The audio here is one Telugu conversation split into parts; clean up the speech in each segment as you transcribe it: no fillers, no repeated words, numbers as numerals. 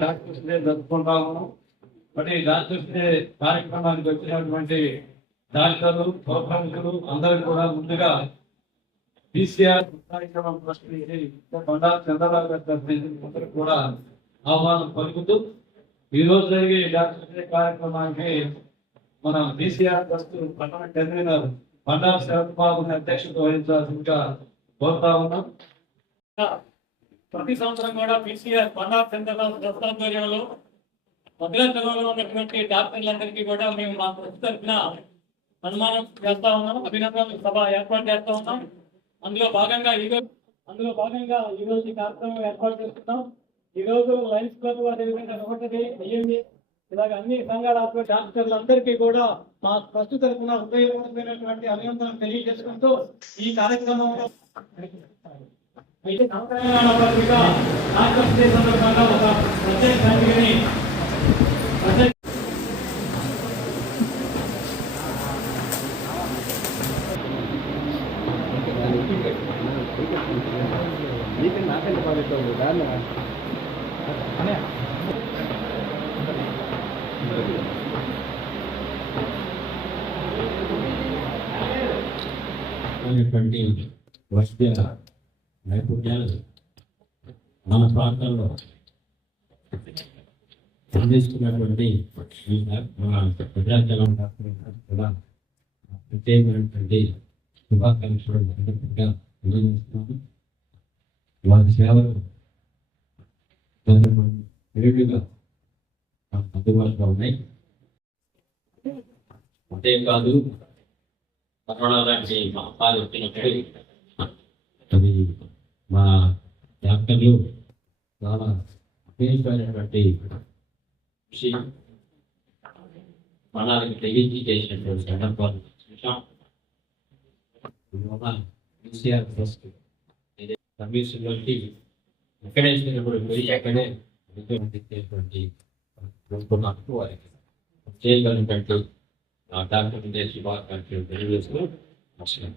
డాక్టర్స్ డే జరుపుకుంటాము. మరి డాక్టర్స్ డే కార్యక్రమానికి వచ్చినటువంటి డాక్టర్లు, ప్రోగ్రామికులు అందరూ కూడా ముందుగా పీసీఆర్ కార్యక్రమం బండారు చంద్రబాబు గారి అందరూ కూడా ఆహ్వానం పలుకుతూ ఈ రోజు జరిగే డాక్టర్స్ డే కార్యక్రమానికి మన పీసీఆర్ ట్రస్ట్ పట్టణ కన్వీనర్ బండారు చంద్రబాబుని అధ్యక్షత వహించాల్సిందిగా కోరుతా ఉన్నాం. ప్రతి సంవత్సరం కూడా పీసీఆర్ బండారు చంద్రబాబు ట్రస్ట్ ఆధ్వర్యంలో భద్రాచలంలో ఉన్నటువంటి డాక్టర్లందరికీ కూడా మేము మా ట్రస్ట్ తరఫున సన్మానం చేస్తా ఉన్నాం, అభినందనల సభ ఏర్పాటు చేస్తా ఉన్నాం. అందులో భాగంగా ఈ రోజు కార్యక్రమం ఏర్పాటు చేస్తున్నాం. ఈ రోజు లయన్స్ క్లబ్ అదేవిధంగా రోటరీ, ఐఎంఏ ఇలాగ అన్ని సంఘాల డాక్టర్లందరికీ కూడా మా ట్రస్ట్ తరఫున హృదయపూర్వకమైనటువంటి అభినందనలు తెలియజేసుకుంటూ ఈ కార్యక్రమంలో అయితే తెలంగాణ పత్రిక డాక్టర్స్ డే సందర్భంగా ఒక ప్రత్యేక సంఖ్యని వైద్య నైపుణ్యాలు మన ప్రాంతంలో అందిస్తున్నటువంటి మన ప్రజాజనం కూడా ప్రత్యేకమైనటువంటి శుభాకాంక్షలు నిర్వహిస్తున్నాము. వారి సేవలు విరివిగా అందుబాటులో ఉన్నాయి. అంతేకాదు కరోనా లాంటి మహమ్మారి వచ్చినప్పుడు అది మా డాక్టర్లు చాలా అపేక్షమైనటువంటి విషయం మనానికి తెగించి చేసినటువంటి సందర్భాలు చూసాం. పీసీఆర్ ట్రస్ట్ సర్వీసులోకి ఎక్కడే పోయి అక్కడే అందించేటువంటి వారికి చేయగలిగినట్టు డాక్టర్ శుభాకాంక్షలు తెలియజేస్తూ నమస్కారం.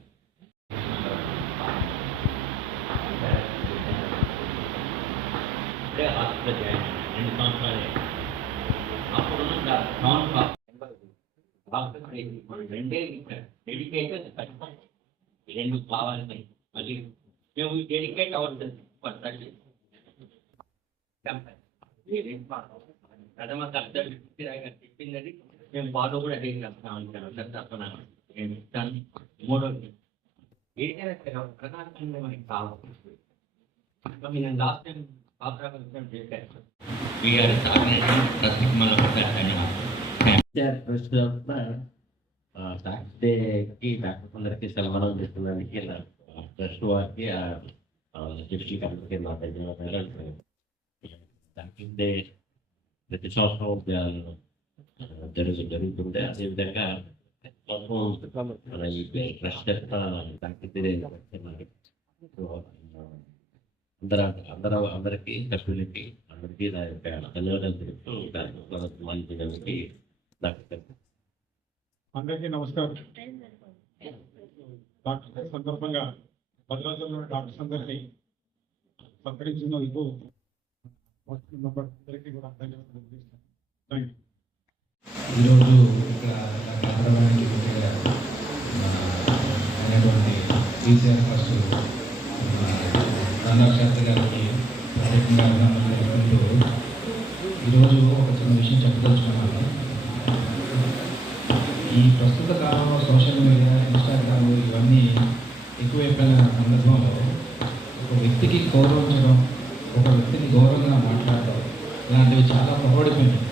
రెండే డెడికేటెడ్ రెండు కావాలి. మళ్ళీ మేము డెడికేట్ అవుతుంది ప్రథమ కర్తవ్యం చెప్పింది మేము ఫాలో కూడా చేస్తాం. మూడోది ఏదైనా ప్రధానంగా మనకి కావాలి. నేను లాస్ట్ టైం అందరికీ సెలవు చేస్తున్నందుకు ట్రస్ట్ వారికి డిప్యూటీ కలెక్టర్కి నా ధన్యవాదాలు. ప్రతి సంవత్సరం జరుగుతుంది. అదేవిధంగా మన ఈ ట్రస్ట్ అందరికీ సభ్యులకి అందరికీ నా యొక్క ధన్యవాదాలు తెలుపుతూ దానికి అందరికీ నమస్కారం. డాక్టర్ సందర్భంగా భద్రాచలంలో డాక్టర్స్ అందరినీ సత్కరించినందుకు అందరికీ కూడా ధన్యవాదాలు తెలుపుతాను. ఈరోజు ఇక్కడ అయినటువంటి పీసీఆర్ ట్రస్ట్ బండారు గారికి ప్రత్యేకంగా అభినందనలు తెలుపుకుంటూ ఈరోజు ఒక చిన్న విషయం చెప్పదలుచుకున్నాను. ఈ ప్రస్తుత కాలంలో సోషల్ మీడియా, ఇన్స్టాగ్రామ్ ఇవన్నీ ఎక్కువైపోయిన సందర్భంలో ఒక వ్యక్తికి గౌరవించడం, ఒక వ్యక్తిని గౌరవంగా మాట్లాడడం ఇలాంటివి చాలా పొరపడిపోయినాయి.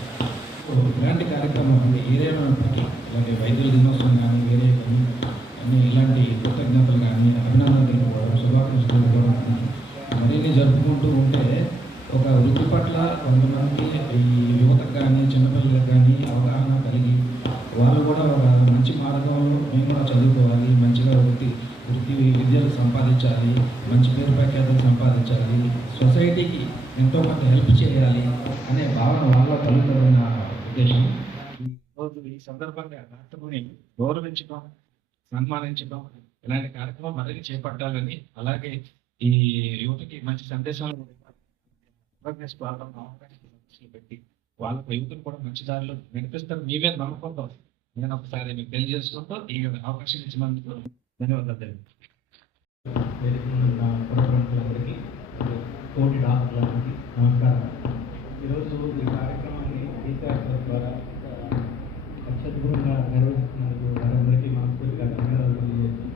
ఇలాంటి కార్యక్రమం అంటే ఏదైనా ఇలాంటి వైద్యుల దినోత్సవం కానీ వేరే అన్ని ఇలాంటి కృతజ్ఞతలు కానీ అభినందనలు తెలుపుకోవడం, శుభాకాంక్షలు తెలుపుకోవడం మరిన్ని జరుపుకుంటూ ఉంటే ఒక వృత్తి పట్ల కొంతమందికి ఈ యువతకు కానీ చిన్నపిల్లలకు కానీ అవగాహన కలిగి వాళ్ళు కూడా ఒక మంచి మార్గంలో మేము కూడా చదువుకోవాలి, మంచిగా వృత్తి విద్యలు సంపాదించాలి, మంచి పేరు ప్రఖ్యాతులు సంపాదించాలి, సొసైటీకి ఎంతో కొంత హెల్ప్ చేయాలి అనే భావన వాళ్ళ కలుగుతున్న ఉద్దేశం. ఈరోజు ఈ సందర్భంగా డాక్టర్ని గౌరవించడం, సన్మానించడం ఇలాంటి కార్యక్రమం మరిన్ని చేపట్టాలని, అలాగే ఈ యువతకి మంచి సందేశాలు పెట్టి వాళ్ళకు యువతను కూడా మంచి దారిలో నడిపిస్తారు. మీవే నమ్మకంతో నేను ఒకసారి మీకు తెలియజేసుకుంటూ ఈ అవకాశం ఇచ్చినందుకు ధన్యవాదాలు. ప్రముఖులందరికీ, తోటి డాక్టర్లందరికీ నమస్కారం. ఈరోజు ఈ కార్యక్రమాన్ని టీచర్స్ ద్వారా అత్యద్భుతంగా నిర్వహిస్తున్నందుకు వారందరికీ మనస్ఫూర్తిగా ధన్యవాదాలు తెలియజేస్తున్నాను.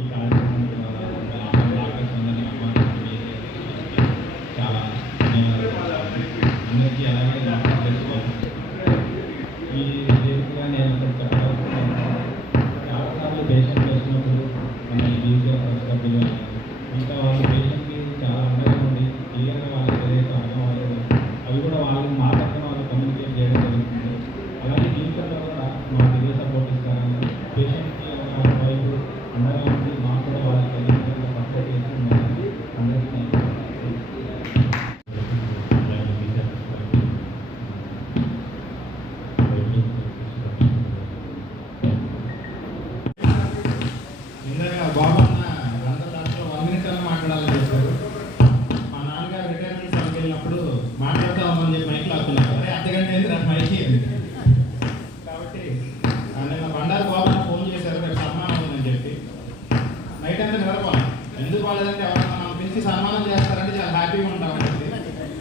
ఈ కార్యక్రమానికి చాలా ధన్యవాదాలు అందరికీ. అలాగే ఈ వేదికగా నేను చాలాసార్లు పేషెంట్ వచ్చినప్పుడు మన బీసీఆర్ సభ్యులు ఇంకా వాళ్ళ పేషెంట్కి చాలా అండగా ఉంది, క్లియర్గా వాళ్ళకి ఏదైతే అర్థం అవ్వలేదు అవి కూడా వాళ్ళు మాట్లాడిన వాళ్ళు కమ్యూనికేట్ చేయడం జరుగుతుంది. అలాగే జీవితంలో కూడా మాకు ఇదే సపోర్ట్ ఇస్తారని పేషెంట్కి ఒక వైపు అండగా ఉంది, మాకు కూడా వాళ్ళకి తెలియజేయడం సపోర్ట్ చేస్తున్నారు. అందరికీ ఇందాక బాబన్న గంటల దాంట్లో 1 minute అన్న మాట్లాడాలని చెప్పారు. మా నాన్నగారు రిటైర్మెంట్ సభకి వెళ్ళినప్పుడు మాట్లాడతామని చెప్పి మైక్ లాక్కున్నారు. అదే అర్ధగంట అయింది నాకు మైక్ కాబట్టి నిన్న బండారు బాబన్న ఫోన్ చేశారు, రేపు సన్మానం ఉందని చెప్పి. నైట్ అంతా నిద్రపోవాలి. ఎందుకు బాగాలేదంటే ఎవరైనా మనం పిలిచి సన్మానం చేస్తారంటే చాలా హ్యాపీగా ఉంటాం.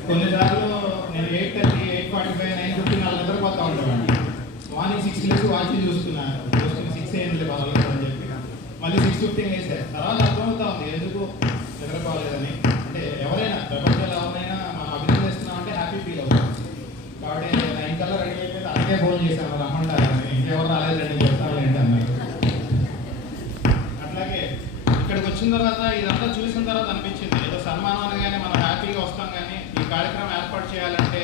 కొన్నిసార్లు నేను 8:30, 8:45, 9:15 వాళ్ళు నిద్రపోతూ ఉంటాను. మార్నింగ్ 6 లేసి వాచ్ చూసుకున్నాను, 6 అయింది పర్వాలేదు అని చెప్పి మళ్ళీ 6:15 వేసారు. తర్వాత అర్థమవుతా ఉంది ఎందుకు నిద్రపోలేదని. అంటే ఎవరైనా ప్రపంచంలో ఎవరైనా మనం అభినందిస్తున్నాం అంటే హ్యాపీ ఫీల్ అవుతాం. కాబట్టి 9 కల్లా రెడీ అయిపోయి అందుకే ఫోన్ చేశాను, రమ్మంటారని. ఇంకెవరు రాలేదు, రెడీ చేస్తాను ఏంటి అన్నారు. అట్లాగే ఇక్కడికి వచ్చిన తర్వాత ఇదంతా చూసిన తర్వాత అనిపించింది ఏదో సన్మానం అనగానే మనం హ్యాపీగా వస్తాం, కానీ ఈ కార్యక్రమం ఏర్పాటు చేయాలంటే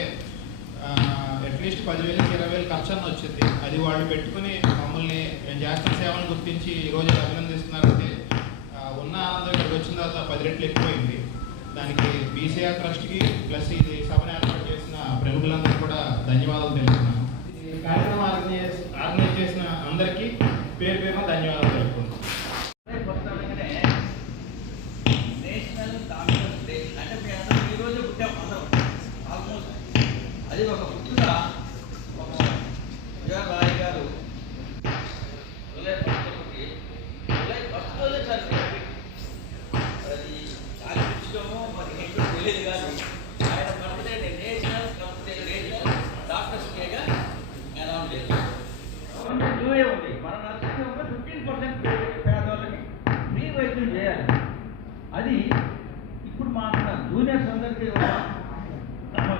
అట్లీస్ట్ 10,000 నుంచి 20,000 ఖర్చు అన్న వచ్చింది. అది వాళ్ళు పెట్టుకుని మమ్మల్ని మేము చేస్తున్న సేవను గుర్తించి ఈరోజు అభినందిస్తున్నారంటే ఉన్న ఆనందం ఇక్కడికి వచ్చిన తర్వాత 10 రెట్లు ఎక్కువైంది. దానికి బీసీఆర్ ట్రస్ట్కి ప్లస్ ఇది సభను ఏర్పాటు చేసిన ప్రముఖులందరికీ కూడా ధన్యవాదాలు తెలుపుతున్నాను. ఈ కార్యక్రమం ఆర్గనైజ్ చేసిన అందరికీ పేరు పేరున ధన్యవాదాలు తెలుపుతున్నాను. నేషనల్ డాక్టర్స్ డే అంటే మీ అందరూ ఈరోజు పుట్టాం అందరం ఆల్మోస్ట్. అది ఒక గుర్తుగా రాయ్ గారు జూలై 1 రోజే చనిపోయారు. అది చాలా ఇష్టమో మరి ఏంటో తెలియదు, కానీ ఆయన బర్త్డే నేషనల్ డాక్టర్స్ డేగా అనౌన్స్ చేశారు. జూలై ఉంది, మన నర్సింగ్ 15% పేదవాళ్ళకి ఫ్రీ వైద్యం చేయాలి. అది ఇప్పుడు మా జూనియర్స్ అందరికీ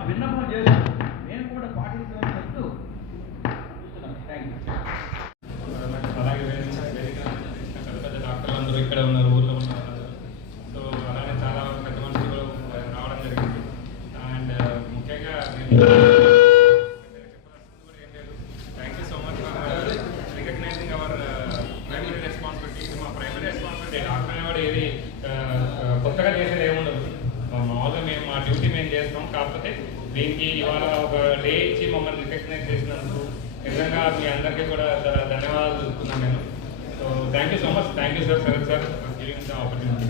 విన్నపం చేశారు, నేను కూడా పాటిస్తామని చెప్తూ చూస్తున్నాను. Thank you. అలాగే పెద్ద పెద్ద డాక్టర్లు అందరూ ఇక్కడ ఉన్నారు, ఊళ్ళో ఉన్నారు. సో అలానే చాలా పెద్ద మనుషులు కూడా రావడం జరిగింది. అండ్ ముఖ్యంగా thank you so much for recognizing our primary responsibility. మా ప్రైమరీ రెస్పాన్సిబిలిటీ డాక్టర్ అనేవాడు ఏది కొత్తగా చేసేది ఏముండదు. మామూలుగా మేము మా డ్యూటీ మేము చేస్తాం. కాకపోతే దీనికి ఇవాళ ఒక డే ఇచ్చి మమ్మల్ని రికగ్నైజ్ చేసినందుకు నిజంగా మీ అందరికీ కూడా చాలా ధన్యవాదాలు తెలుపుతున్నాను నేను. So thank you so much. Thank you sir Sharath sir giving the opportunity.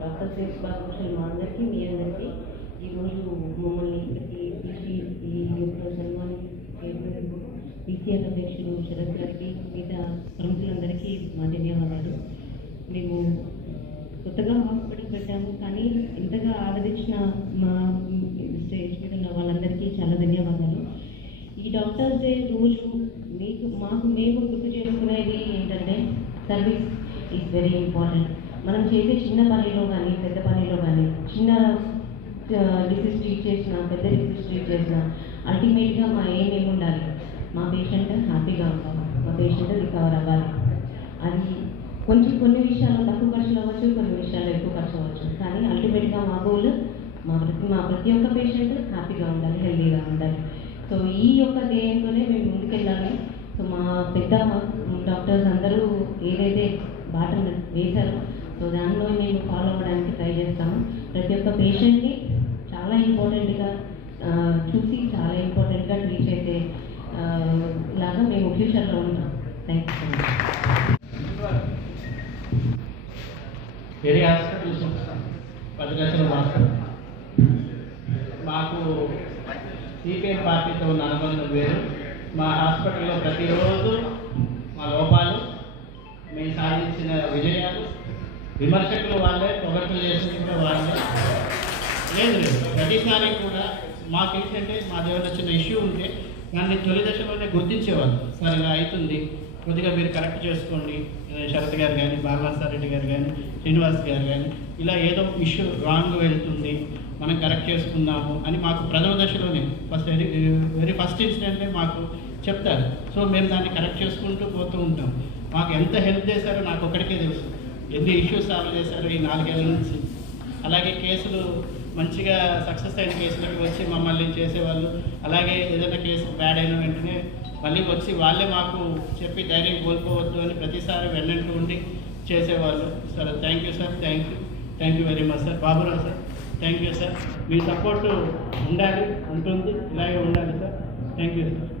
Doctor Shresh Balakrishna మా అందరికీ, మీ అందరికీ ఈరోజు మమ్మల్ని ఇక్కడికి ఈ యొక్క సన్మానం బీసీఆర్ అధ్యక్షుడు శరత్ గారికి, మిగతా ప్రముఖులందరికీ మా ధన్యవాదాలు. మేము కొత్తగా హాస్పిటల్ పెట్టాము, కానీ ఇంతగా ఆదరించిన మా స్టేజ్ మీద ఉన్న వాళ్ళందరికీ చాలా ధన్యవాదాలు. ఈ డాక్టర్స్ డే రోజు మాకు మేము గుర్తు చేసుకునేది ఏంటంటే సర్వీస్ ఈజ్ వెరీ ఇంపార్టెంట్. మనం చేసే చిన్న పనిలో కానీ పెద్ద పనిలో కానీ, చిన్న డిసీజ్ ట్రీట్ చేసినా పెద్ద డిసీజ్ ట్రీట్ చేసినా అల్టిమేట్గా మా ఏమేమి ఉండాలి, మా పేషెంట్ హ్యాపీగా ఉండాలి, మా పేషెంట్ రికవర్ అవ్వాలి. అది కొన్ని విషయాలు తక్కువ ఖర్చులు అవ్వచ్చు, కొన్ని విషయాలు ఎక్కువ ఖర్చు అవ్వచ్చు, కానీ అల్టిమేట్గా మా గోల్ మా ప్రతి ఒక్క పేషెంట్ హ్యాపీగా ఉండాలి, హెల్దీగా ఉండాలి. సో ఈ యొక్క ధ్యేయంతోనే మేము ముందుకెళ్ళాలి. సో మా పెద్ద డాక్టర్స్ అందరూ ఏదైతే బాటలు వేశారు. సో దానిలో మేము ఫాలో అవ్వడానికి ట్రై చేస్తాము. ప్రతి ఒక్క పేషెంట్ని చాలా ఇంపార్టెంట్గా చూసి చాలా ఇంపార్టెంట్గా ట్రీట్ అయితే లాగా మేము ఫ్యూచర్లో ఉంటాం. Thank you so much. వేరే హాస్పిటల్ చూస్తాం, 10 లక్షల హాస్పిటల్. మాకు సిపిఎం పార్టీతో ఉన్న అనుబంధం వేరు. మా హాస్పిటల్లో ప్రతిరోజు మా లోపాలు, మేము సాధించిన విజయాలు, విమర్శకులు వాళ్ళే, పొగడ్తలు చేసేది కూడా వాళ్ళే. లేదు ప్రతిసారి కూడా మాకు ఏంటంటే మా దేవుడు చిన్న ఇష్యూ ఉంటే దాన్ని తొలి దశలోనే గుర్తించేవాళ్ళు. సార్ ఇలా అవుతుంది, కొద్దిగా మీరు కరెక్ట్ చేసుకోండి. శరత్ గారు కానీ, బాలనాథ్ రెడ్డి గారు కానీ, శ్రీనివాస్ గారు కానీ, ఇలా ఏదో ఇష్యూ రాంగ్ వెళ్తుంది, మనం కరెక్ట్ చేసుకుందాము అని మాకు ప్రథమ దశలోనే వెరీ ఫస్ట్ ఇన్సిడెంట్నే మాకు చెప్తారు. సో మేము దాన్ని కరెక్ట్ చేసుకుంటూ పోతూ ఉంటాం. మాకు ఎంత హెల్ప్ చేశారో నాకు ఒక్కడికే తెలుసు, ఎన్ని ఇష్యూస్ సాల్వ్ చేశారో ఈ 4 ఏళ్ళ నుంచి. అలాగే కేసులు మంచిగా సక్సెస్ అయిన కేసులకు వచ్చి మమ్మల్ని చేసేవాళ్ళు. అలాగే ఏదైనా కేసు బ్యాడ్ అయిన వెంటనే మళ్ళీ వచ్చి వాళ్ళే మాకు చెప్పి ధైర్యం కోల్పోవద్దు అని ప్రతిసారి వెన్నంటూ ఉండి చేసేవాళ్ళు. Sir thank you sir, thank you very much sir. Baburao sir thank you sir. Me support ఉండాలి, ఉంటుంది, ఇలాగే ఉండాలి sir. Thank you sir.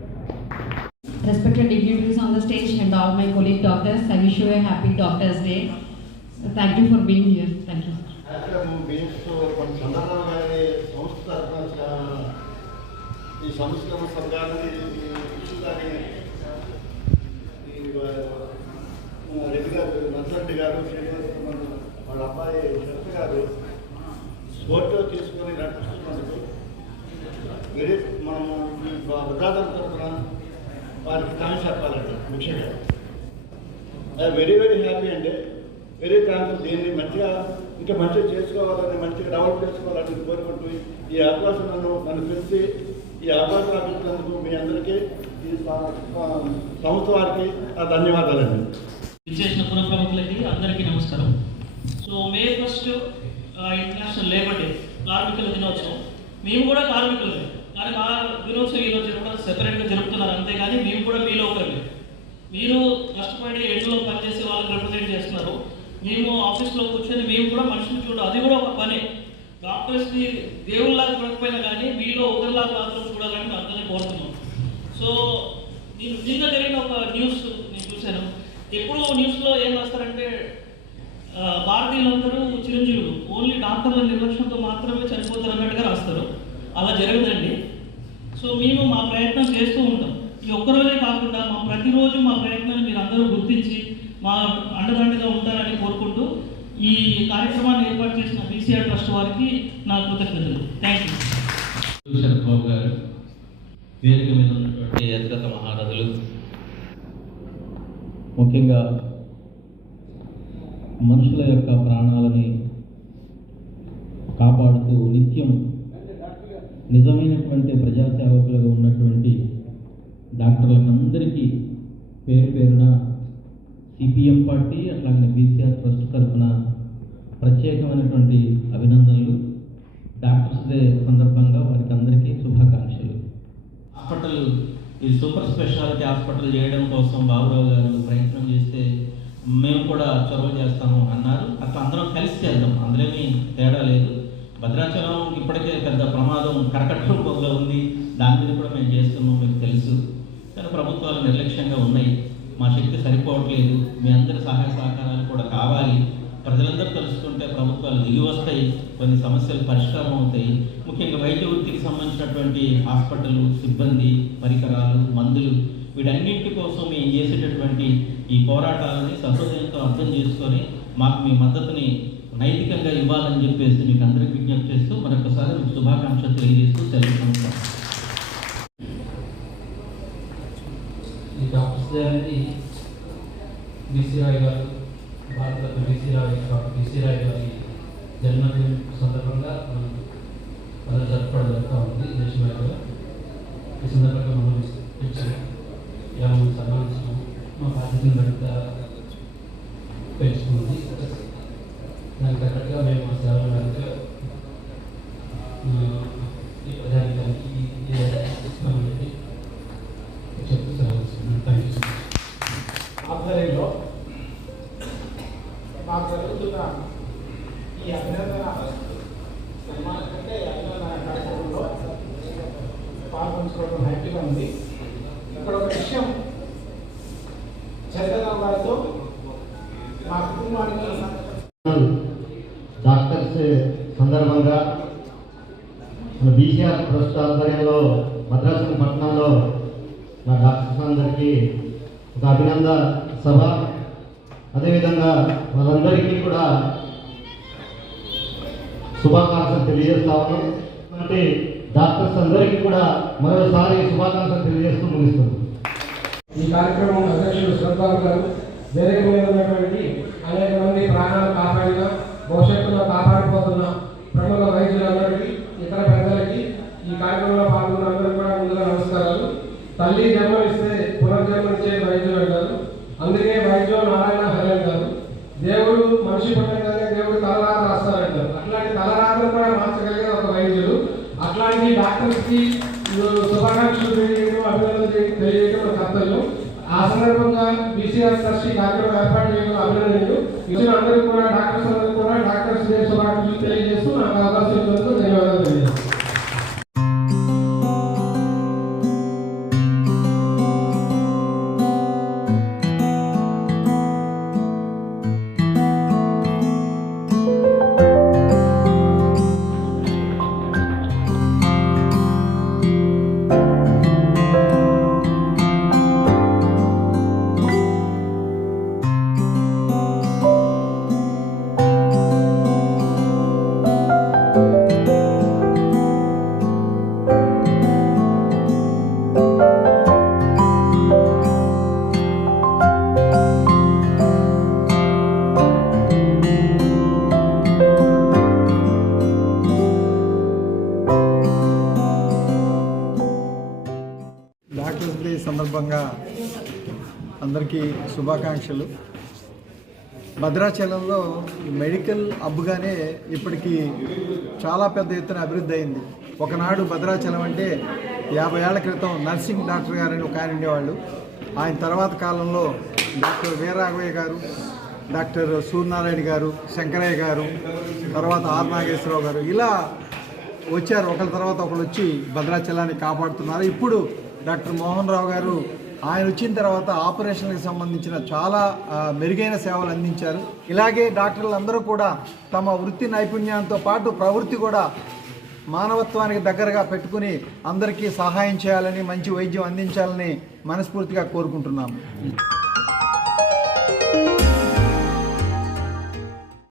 Respected dignitaries on the stage and all my colleague doctors, I wish you a happy Doctors' Day. Thank you for being here. Thank you. కొన్ని సందర్భాలు కానీ సంస్థ తరఫున ఈ సంస్కరణ సంఘాన్ని ఇష్యూ కానీ రెడ్డి గారు, నర్సరెడ్డి గారు, శ్రీనివాస్ వాళ్ళ అబ్బాయి శరత్ గారు స్పోర్ట్లో తీసుకొని నడిపిస్తున్నందుకు మనము వృద్ధాదం తరఫున వారికి థ్యాంక్స్ చెప్పాలండి. ముఖ్యంగా వెరీ హ్యాపీ అండి, వెరీ థ్యాంక్స్. దీన్ని మంచిగా ఇంకా మంచిగా చేసుకోవాలని, మంచిగా డెవలప్ చేసుకోవాలని కోరుకుంటూ ఈ అవకాశం నన్ను పిలిచి ఈ అవకాశం నాకు ఇచ్చినందుకు మీ అందరికీ ఈ సంస్థ వారికి ధన్యవాదాలండి. విశేష పుర ప్రముఖులకి అందరికీ నమస్కారం. So May 1 international labour day, కార్మికుల దినోత్సవం. మేము కూడా కార్మికులమే, కానీ మా దినోత్సవం ఈరోజు కూడా సెపరేట్గా జరుపుతున్నారు. అంతేగాని మేము కూడా మీలో ఒకరిమే. మీరు కష్టపడి ఎండ్లో పనిచేసే వాళ్ళని రిప్రజెంట్ చేస్తున్నారు. మేము ఆఫీస్లో కూర్చొని మేము కూడా మనుషులు చూడడం, అది కూడా ఒక పనే. డాక్టర్స్ని దేవుళ్ళలాగా చూడకపోయినా కానీ మీలో ఒకరిలాగా మాత్రం చూడాలని అందరినీ కోరుతున్నాం. సో నిన్న జరిగిన ఒక న్యూస్ నేను చూశాను. ఎప్పుడు న్యూస్లో ఏం రాస్తారంటే భారతీయులందరూ చిరంజీవులు, ఓన్లీ డాక్టర్ల నిర్లక్ష్యంతో మాత్రమే చనిపోతారు అన్నట్టుగా రాస్తారు. అలా జరగదండి. సో మేము మా ప్రయత్నం చేస్తూ ఉంటాం. ఈ ఒక్కరోజే కాకుండా మా ప్రతిరోజు మా ప్రయత్నాన్ని మీరు అందరూ గుర్తించి మా అండదండగా ఉంటారని కోరుకుంటూ ఈ కార్యక్రమాన్ని ఏర్పాటు చేసిన BCR ట్రస్ట్ వారికి నా కృతజ్ఞతలు. Thank you. శరత్ బాబు గారు, వేదిక మీద ఉన్నటువంటి యజ్ఞత మహారథులు, ముఖ్యంగా మనుషుల యొక్క ప్రాణాలని కాపాడుతూ నిత్యం నిజమైనటువంటి ప్రజాసేవకులుగా ఉన్నటువంటి డాక్టర్లకు అందరికీ పేరు పేరున సిపిఎం పార్టీ అట్లాగే BCR ట్రస్ట్ తరఫున ప్రత్యేకమైనటువంటి అభినందనలు. డాక్టర్స్ డే సందర్భంగా వారికి అందరికీ శుభాకాంక్షలు. హాస్పిటల్ ఈ సూపర్ స్పెషాలిటీ హాస్పిటల్ చేయడం కోసం బాబురావు గారు ప్రయత్నం చేస్తే మేము కూడా చొరవ చేస్తాము అన్నారు. అట్లా అందరం కలిసి చేద్దాం, అందులోని తేడా లేదు. భద్రాచలం ఇప్పటికే పెద్ద ప్రమాదం కరకట్ట రూపంలో ఉంది, దాని మీద కూడా మేము చేస్తున్నాం, మీకు తెలుసు. కానీ ప్రభుత్వాలు నిర్లక్ష్యంగా ఉన్నాయి, మా శక్తి సరిపోవట్లేదు. మీ అందరి సహాయ సహకారాలు కూడా కావాలి. ప్రజలందరూ తెలుసుకుంటే ప్రభుత్వాలు దిగి వస్తాయి, కొన్ని సమస్యలు పరిష్కారం అవుతాయి. ముఖ్యంగా వైద్య వృత్తికి సంబంధించినటువంటి హాస్పిటల్ సిబ్బంది, పరికరాలు, మందులు, వీటన్నింటి కోసం మేము చేసేటటువంటి ఈ పోరాటాలని సహృదయంతో అర్థం చేసుకొని మాకు మీ మద్దతుని నైతికంగా ఇవ్వాలని చెప్పేసి మీకు అందరికీ విజ్ఞప్తి చేస్తూ మరొకసారి మీకు శుభాకాంక్షలు తెలియజేస్తూ సెలవు. ఈ డాక్టర్స్ డే అనేది BC రాయ్ గారు, భారతరత్న డాక్టర్ BC రాయ్ గారి జన్మదినం సందర్భంగా మనం జరుపుకోవడం ఉంది దేశవ్యాప్తంగా. ఈ సందర్భంగా మనం ఇలా మనం సన్మానించడం మా బాధ్యతను గట్టిగా పెంచుకుంది. దానికి తగ్గట్టుగా మేము మా సేవలు కనుక ఈ ప్రజానికి చెప్తూ సెలవు. Thank you. ఆధ్వర్యంలో మాకు జరుగుతున్న ఈ అభినందన సన్మానం కంటే అభినందన కార్యక్రమంలో పాల్గొంచుకోవడం హ్యాపీగా ఉంది. ఇక్కడ ఒక విషయం చంద్రబాబు గారితో మా కుటుంబానికి డాక్టర్స్ సందర్భంగా మన బీసీఆర్ ట్రస్ట్ ఆధ్వర్యంలో మద్రాసు పట్టణంలో మా డాక్టర్స్ అందరికీ ఒక అభినందన సభ, అదేవిధంగా వాళ్ళందరికీ కూడా శుభాకాంక్షలు తెలియజేస్తా ఉన్నాం. అంటే డాక్టర్స్ అందరికీ కూడా మరోసారి శుభాకాంక్షలు తెలియజేస్తూ ముగిస్తుంది. ఈ కార్యక్రమం అధ్యక్షులు శ్రద్ధాలు గారు వేదిక మీద ఉన్నటువంటి అనేక మంది ప్రాణాలు కాపాడిన, భవిష్యత్తులో కాపాడిపోతున్న ప్రముఖ వైద్యులందరికీ, ఇతర పెద్దలకి, ఈ కార్యక్రమంలో పాల్గొన్న అందరికీ కూడా ముందుగా నమస్కారాలు. తల్లి జన్మనిస్తే పునర్జన్మనిచ్చే వైద్యులు అంటారు. అందుకే వైద్యులు నారాయణ హరి అంటారు. దేవుడు మనిషి పుట్టగానే దేవుడు తలరాత రాస్తారంటారు. అట్లాంటి తలరాతను కూడా మార్చగలిగే ఒక వైద్యులు. అట్లాంటి డాక్టర్స్కి శుభాకాంక్షలు తెలియజేయడం, అభినందనలు తెలియజేయడం మన కర్తవ్యం. ఆ సందర్భంగా బీసీఆర్ ట్రస్ట్ కార్యక్రమం ఏర్పాటు చేయడం అభినందనలు. ఇచ్చిన అందరికీ కూడా డాక్టర్స్ అందరికీ కూడా డాక్టర్స్ డే శుభాకాంక్షలు తెలియజేస్తూ నాకు అవకాశం ఇచ్చినందుకు ధన్యవాదాలు తెలియజేస్తాను. డాక్టర్స్ డే సందర్భంగా అందరికీ శుభాకాంక్షలు. భద్రాచలంలో మెడికల్ హబ్గానే ఇప్పటికీ చాలా పెద్ద ఎత్తున అభివృద్ధి అయింది. ఒకనాడు భద్రాచలం అంటే 50 ఏళ్ల క్రితం నర్సింగ్ డాక్టర్ గారని ఒక ఆయన ఉండేవాళ్ళు. ఆయన తర్వాత కాలంలో డాక్టర్ వీరరాఘవయ్య గారు, డాక్టర్ సూర్యనారాయణ గారు, శంకరయ్య గారు, తర్వాత ఆర్ నాగేశ్వరరావు గారు ఇలా వచ్చారు. ఒకరి తర్వాత ఒకరు వచ్చి భద్రాచలాన్ని కాపాడుతున్నారు. ఇప్పుడు డాక్టర్ మోహన్ రావు గారు ఆయన వచ్చిన తర్వాత ఆపరేషన్కి సంబంధించిన చాలా మెరుగైన సేవలు అందించారు. ఇలాగే డాక్టర్లు అందరూ కూడా తమ వృత్తి నైపుణ్యంతో పాటు ప్రవృత్తి కూడా మానవత్వానికి దగ్గరగా పెట్టుకుని అందరికీ సహాయం చేయాలని, మంచి వైద్యం అందించాలని మనస్ఫూర్తిగా కోరుకుంటున్నాము.